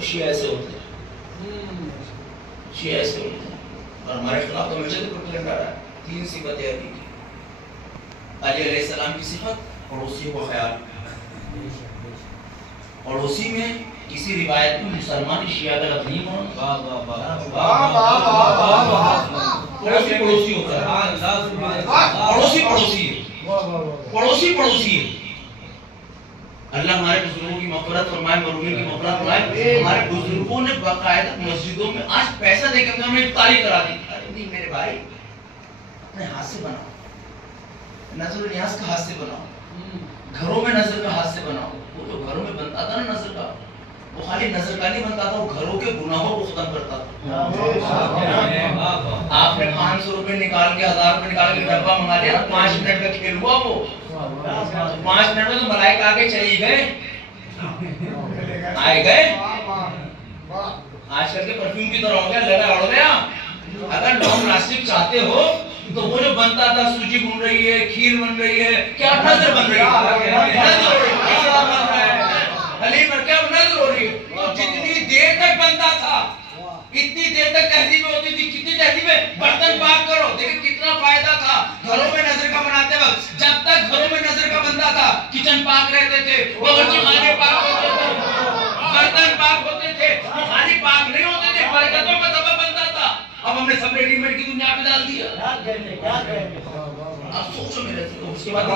तो शिया ऐसे होते हैं, शिया ऐसे होते हैं। और हमारे खिलाफ तो हमेशा प्रोपेगेंडा रहा है। 3 सिफतें अली की। अली अलैहिस्सलाम की सिफत पड़ोसियों का ख्याल। पड़ोसी में किसी रिवायत में मुसलमान शिया का लफ्ज़ नहीं पढ़ो। पड़ोसी पड़ोसी होता है, पड़ोसी पड़ोसी है, पड़ोसी पड़ोसी है। अल्लाह हमारे बुजुर्गों की मग़फ़िरत फरमाए, मरूमिन की मग़फ़िरत फरमाए। हमारे बुजुर्गों ने बाकायदा मस्जिदों में आज पैसा देकर हमने इफ्तारी करा दी। अरे नहीं मेरे भाई, अपने हाथ से बनाओ, नज़र नियाज का हाथ से बनाओ, घरों में नजर का हाथ से बनाओ। वो जो घरों में बनता था ना नजर का, वो खाली नजर का नहीं बनता था, वो घरों के गुनाहों को खत्म करता था। आपने 500 रुपए निकाल के 1000 रुपए निकाल के डब्बा मंगा लिया, 5 मिनट का खेल हुआ वो। 5 मिनट में तो मलाइका आके चली गए, आए गए। आजकल के परफ्यूम की तरह हो गया, लगा उड़ गया। अगर लॉन्ग लास्टिंग चाहते हो तो वो जो बनता था, सूजी बन रही है, खीर बन रही है, क्या नजर बन रही है, हलीम क्या नजर हो रही है। तो जितनी देर तक बनता था इतनी देर तक तहजीबें होती थी। कितनी तहजीबें, बर्तन पाक करो, देखिए कितना फायदा था घरों में नजर का बनाते वक्त। जब तक घरों में नजर का बनता था, किचन पाक रहते थे, बावर्ची खाने पाक होते थे, बर्तन पाक होते थे, खाली पाक नहीं होते थे, बरकतों का सबब बनता था। अब हमने सब रेडीमेड की दुनिया में डाल दिया। अब सोचो मेरे से, उसके बाद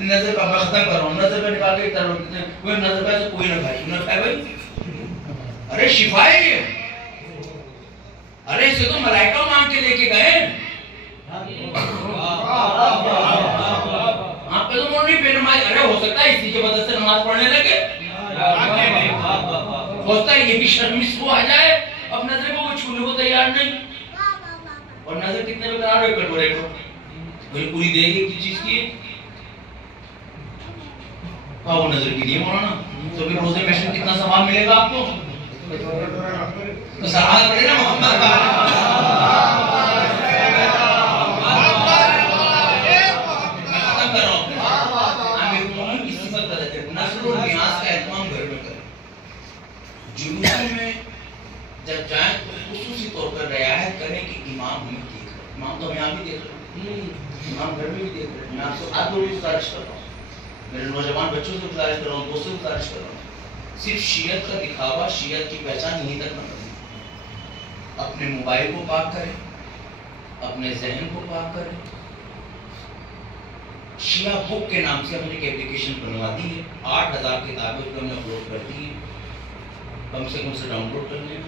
नजर का खत्म करो, नजर का निकाल के करो, कोई नजर का कोई ना खाए, ना खाए भाई। अरे शिफा है ये, अरे इसे तो मलाइका मांग के लेके गए। आप पे तो मोड़ी बेनमाज, अरे हो सकता है इसी की वजह से नमाज पढ़ने लगे, होता है ये भी शर्मिश को आ जाए, अब नजर को वो छूने को तैयार नहीं। और नजर कितने में करा रहे कटोरे को, वही पूरी देगी किस चीज की, वो नजर की लिए मौलाना। तो फिर रोजे में कितना सवाब मिलेगा आपको, तो सलाम पड़ेगा मोहम्मद का। खत्म कर रहा हूं, आमिर मोहम्मद की सिफत बताते हैं, नस्ल और नियाज का एहतमाम घर में करें। जुलूसों में जब जाए तो खुसूसी तौर पर रियायत करें कि इमाम हमें देख रहे, इमाम तो हम यहाँ भी देख रहे हैं, इमाम घर में भी देख रहे हैं। मैं आपसे हाथ जोड़ के गुजारिश कर रहा हूँ, मेरे नौजवान बच्चों से गुजारिश कर रहा हूँ, दोस्तों से गुजारिश कर रहा हूँ, सिर्फ शीयत का दिखावा, शीयत की पहचान यहीं तक न करें। अपने मोबाइल को पाक करें, अपने जहन को पाक करें। शिया बुक के नाम से हमने एक एप्लीकेशन बनवा दी है, 8000 किताबें उसको हमने अपलोड कर दी है, कम से कम से डाउनलोड कर लें।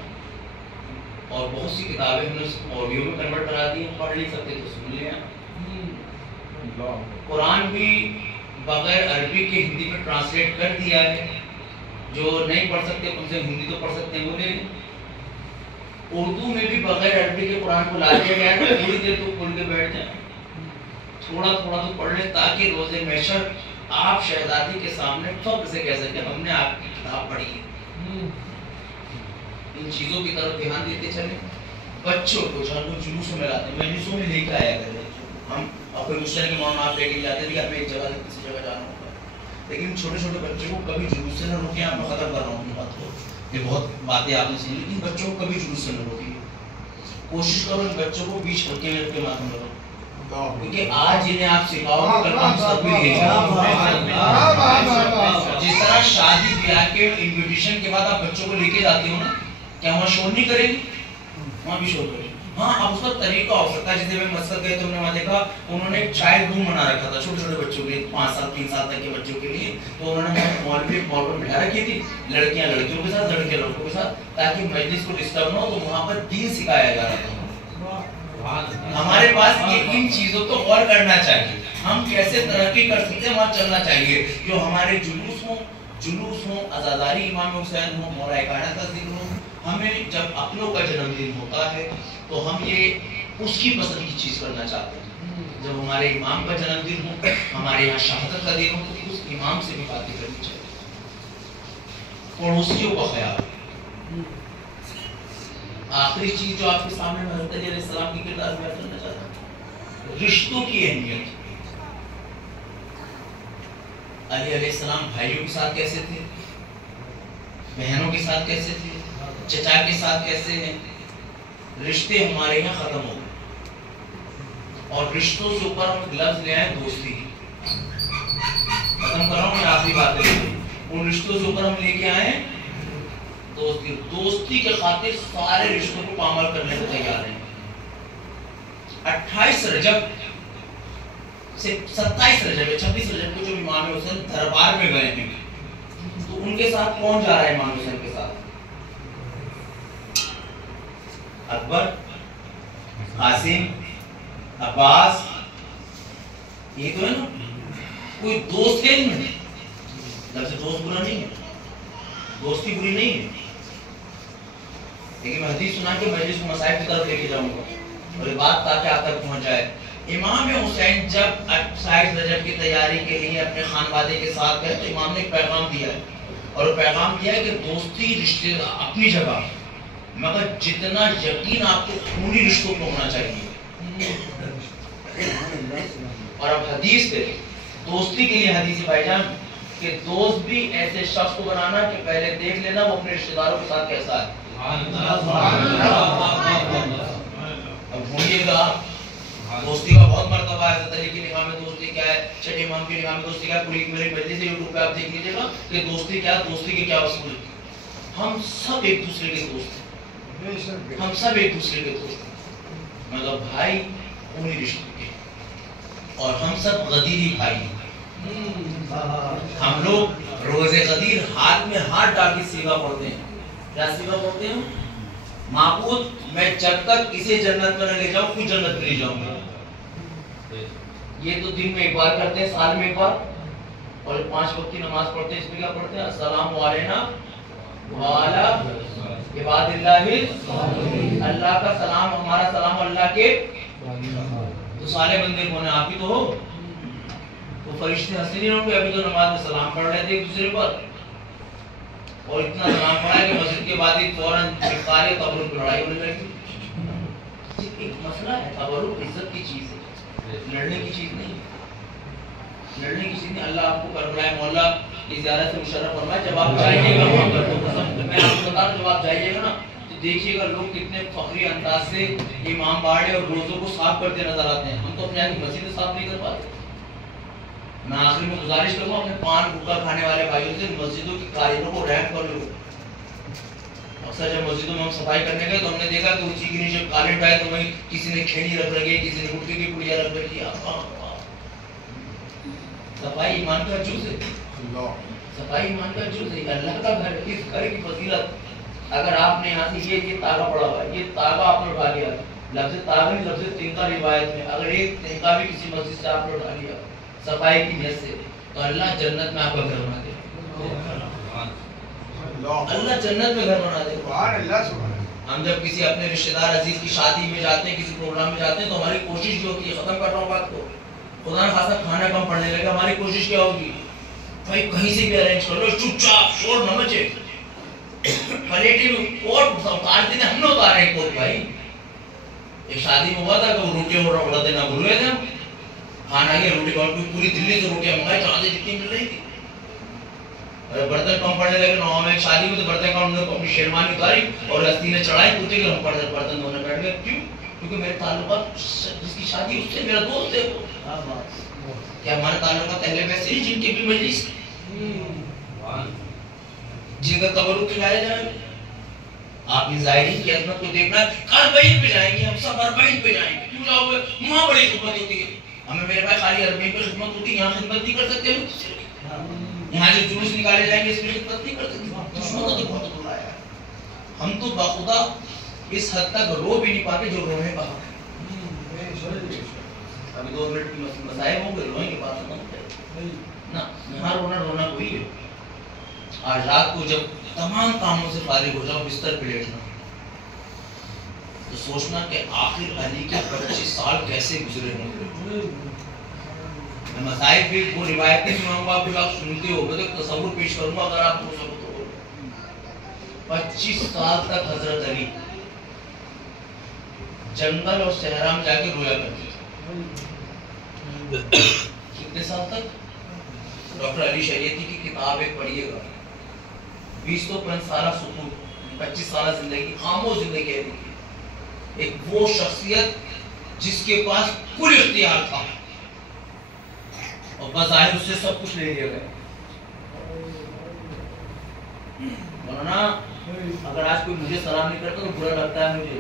और बहुत सी किताबें हमने ऑडियो में कन्वर्ट करा दी है, पढ़ नहीं सकते तो सुन लें। कुरान भी बगैर अरबी के हिंदी में ट्रांसलेट कर दिया है, जो नहीं पढ़ सकते कम से हिंदी तो पढ़ सकते हैं वो ले। उर्दू में भी बगैर अरबी के कुरान को ला दिया गया है, थोड़ी देर तो खोल के बैठ जाए, थोड़ा थोड़ा तो पढ़ ले, ताकि रोजे महशर आप शहजादी के सामने फख्र से कह सके हमने आपकी किताब पढ़ी है। इन चीजों की तरफ ध्यान देते चले। बच्चों को जहाँ जुलूसों में लाते, मजलिसों में लेकर आया करें। हम अपने मुश्किल के मामला आप लेके जाते थे, हमें एक जगह से किसी जगह जाना होता है, लेकिन छोटे छोटे बच्चों को कभी जुलूस से न रोकें। आप खत्म कर रहा हूँ अपनी बात को, ये बहुत बातें आपने सुनी, लेकिन बच्चों को कभी जुलूस से न रोकिए। कोशिश करो इन बच्चों को 20 मिनट के माध्यम करो, क्योंकि आज जिन्हें आप सिखाओगे कल हम सब भी लेंगे। जिस तरह शादी ब्याह के इन्विटेशन के बाद आप बच्चों को लेके जाते हो ना, क्या वहाँ शोर नहीं करेगी? वहाँ भी शोर करेगी। हाँ, अब उसका तरीका हो सकता है। जैसे मैं मस्जिद गए तो हमने वहाँ देखा, उन्होंने एक चाइल्ड रूम बना रखा था छोटे छोटे बच्चों के लिए, 5 साल 3 साल तक के बच्चों के लिए। तो उन्होंने मॉल पे बॉल पर बिठा रखी थी, लड़कियां लड़कियों के साथ, लड़के लड़कों के साथ, ताकि मजलिस को डिस्टर्ब ना हो। तो वहाँ पर दीन सिखाया जा रहा था। हमारे पास ये इन चीजों को और करना चाहिए, हम कैसे तरक्की कर सकते हैं वहाँ चलना चाहिए। जो हमारे जुलूस हो, आजादारी इमाम हुसैन हो, मौला कायनात का जिक्र हो। हमें जब अपनों का जन्मदिन होता है तो हम ये उसकी पसंद की चीज करना चाहते हैं। जब हमारे इमाम का जन्मदिन हो, हमारे यहाँ शहादत का दिन हो, तो उस इमाम से भी बातें करनी चाहिए। पड़ोसियों का ख्याल। आखिरी चीज जो आपके सामने मैं हज़रत अली अलैहिस्सलाम की किरदार बयान करना चाहता हूँ, रिश्तों की अहमियत। अली अलैहिस्सलाम भाइयों के साथ कैसे थे, बहनों के साथ कैसे थे, चचा के साथ कैसे हैं, रिश्ते हमारे यहाँ खत्म हो गए और रिश्तों से ऊपर हम लफ्ज ले आए दोस्ती। खत्म कर रहा हूँ मैं, आखिरी बात है, उन रिश्तों से ऊपर हम लेके आए दोस्ती। दोस्ती के खातिर सारे रिश्तों को पामाल करने को तैयार हैं। 28 रजब से 27 रजब 26 रजब को जो इमाम हुसैन दरबार में गए हैं, तो उनके साथ कौन जा रहा है इमाम हुसैन के साथ? अकबर, कासिम, अब्बास, ये तो है ना। कोई दोस्त है इनमें? जब से दोस्त बुरा नहीं है, दोस्ती बुरी नहीं है, लेकिन मैं हदीस सुना के मजलिस को मसाइब की तरफ लेके जाऊंगा और ये बात ताकि आप तक पहुंच जाए। इमाम हुसैन जब 28 रजब की तैयारी के लिए अपने खानवादे के साथ गए तो इमाम ने एक पैगाम दिया है, और पैगाम दिया है कि दोस्ती रिश्ते अपनी जगह, मगर जितना यकीन आपको खूनी रिश्तों को होना चाहिए। और अब हदीस पे दोस्ती के लिए हदीस भाईजान कि दोस्त भी ऐसे शख्स को बनाना कि पहले देख लेना वो अपने रिश्तेदारों के साथ कैसा है। अब भूलिएगा दोस्ती का बहुत मर्तबा है। हज़रत अली की निगाह में दोस्ती क्या है, छठे इमाम की निगाह में दोस्ती क्या है, पूरी मेरी मजलिस से यूट्यूब पे आप देख लीजिएगा कि दोस्ती क्या, दोस्ती के क्या उसूल। हम सब एक दूसरे के दोस्त हैं, हम सब एक दूसरे के दोस्त हैं, मतलब भाई खूनी रिश्ते के, और हम सब गदीरी भाई हैं। हम लोग रोजे गदीर हाथ में हाथ डाल के सीगा पढ़ते हैं। क्या सीगा पढ़ते हैं? माबूद मैं जब तक इसे जन्नत में न ले जाऊं कोई जन्नत में नहीं जाऊंगा। ये तो दिन में एक बार करते हैं, साल में एक बार, और 5 वक्त की नमाज पढ़ते हैं। इसमें क्या पढ़ते हैं? अस्सलामु अलैना व अला इबादिल्लाहि, अल्लाह का सलाम, हमारा सलाम अल्लाह के तो साले बंदे कौन है? आप ही तो हो। तो फरिश्ते हंसे नहीं होंगे, अभी तो नमाज में सलाम पढ़ रहे थे एक दूसरे पर, और इतना सलाम पढ़ा कि मस्जिद के बाद ही फौरन सारे तबरुक की लड़ाई होने लगी। एक मसला है, तबरुक इज्जत की चीज है, लड़ने की चीज नहीं, लड़ने की चीज नहीं। अल्लाह आपको करबला मोहल्ला की ज़ियारत से मुशर्रफ फरमाए। जब आप जाइएगा वहां पर, तो कसम मैं आपको बता रहा हूं, जब आप जाइएगा ना तो देखिएगा लोग कितने फखरी अंदाज से इमाम बाड़े और रोजों को साफ करते नजर आते हैं। हम तो अपने यहाँ की मस्जिद साफ नहीं कर पाते। मैं आखिर में गुजारिश करूंगा अपने पान भुक्का खाने वाले भाइयों से, मस्जिदों की कारीगरों को रैंक कर लो। अक्सर जब मस्जिदों में हम सफाई करने गए तो हमने देखा कि ऊंची के नीचे काले उठाए तो वहीं किसी ने खेड़ी रख रखी है, किसी ने गुटके की पुड़िया रख रखी है। सफाई ईमान का जुज़ है, सफाई ईमान का जुज़ है। अल्लाह का घर, इस घर की फजीलत। अगर आपने यहाँ से ये तागा पड़ा हुआ है, ये तागा आपने उठा लिया, लफ्ज़ तागा नहीं लफ्ज़ तिनका रिवायत में, अगर एक तिनका भी किसी मस्जिद से आपने उठा लिया सफाई की नियत से, तो अल्लाह जन्नत में आपका घर बना दे। अल्लाह जन्नत में घर बना दे। हम जब किसी अपने रिश्तेदार अजीज की शादी में जाते हैं, किसी प्रोग्राम में जाते हैं, तो हमारी कोशिश जो होती है, खत्म कर रहा हूँ बात को, खुदा न खासा खाना कम पड़ने लगे, हमारी कोशिश क्या होगी? भाई कहीं से भी अरेंज कर लो, चुपचाप शोर न मचे, प्लेटी में कोट उतार देना, हमने उतारे कोट। भाई एक शादी में हुआ था कि रोटियां उड़ा देना भूल गए थे हम। खाना ये रोटी पूरी दिल्ली से रोटियां मंगाई, जहाँ से जितनी मिल रही थी। अरे बर्तन कम पड़ने लगे ना, में शादी में तो बर्तन का उन्होंने अपनी शेरवानी उतारी और रस्सी ने चढ़ाई, कुत्ते के हम बर्तन धोने बैठ गए। क्यों? क्योंकि मेरे ताल्लुकात, जिसकी शादी उससे मेरा दोस्त है। क्या हमारे ताल्लुकात पहले वैसे ही जिनके भी मजलिस जिनका तबरुक खिलाया जाए। आपने ज़ाहिरीन की अज़मत को देखना, अरबईन पे जाएंगे हम सब, अरबईन पे जाएंगे। क्यों जाओगे? वहाँ बड़ी खिदमत होती है। हमें मेरे भाई खाली अरबईन पे खिदमत होती है, यहाँ खिदमत नहीं कर सकते। यहाँ जो जुलूस निकाले जाएंगे इसमें खिदमत नहीं कर सकते। दुश्मन तो बहुत बुलाया है। हम तो बाखुदा इस हद तक रो भी नहीं पाते जो रोने का हक है। अभी 2 मिनट की मसाइब होंगे, रोएंगे, बात ना, यहाँ रोना कोई है। आज रात को जब तमाम कामों से फारिग हो जाओ, बिस्तर पे लेटना, तो सोचना कि आखिर अली के 25 साल कैसे गुजरे होंगे। मैं मसाइब भी वो रिवायत नहीं सुनाऊंगा, आप लोग सुनते हो, मैं तो तसव्वुर पेश करूंगा अगर आप हो सको तो। 25 साल तक हजरत अली जंगल और सहरा में जाके रोया करते थे। कितने साल तक? डॉक्टर अली शरीयती की किताब एक पढ़िएगा, 20 तो 5 साल सुकून 25 साल जिंदगी, खामोश जिंदगी अली की। एक वो शख्सियत जिसके पास कुल इख्तियार था और बज़ाहिर उससे सब कुछ ले लिया गया। मौलाना अगर आज कोई मुझे सलाम नहीं करता तो बुरा लगता है मुझे,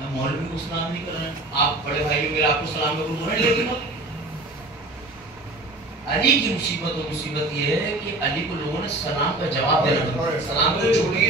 मैं मौलवी को सलाम नहीं कर रहा, आप बड़े भाई मेरे आपको सलाम करूँ नहीं, लेकिन अली की मुसीबत और मुसीबत ये है कि अली को लोगों ने सलाम का जवाब देना, सलाम को छोड़िए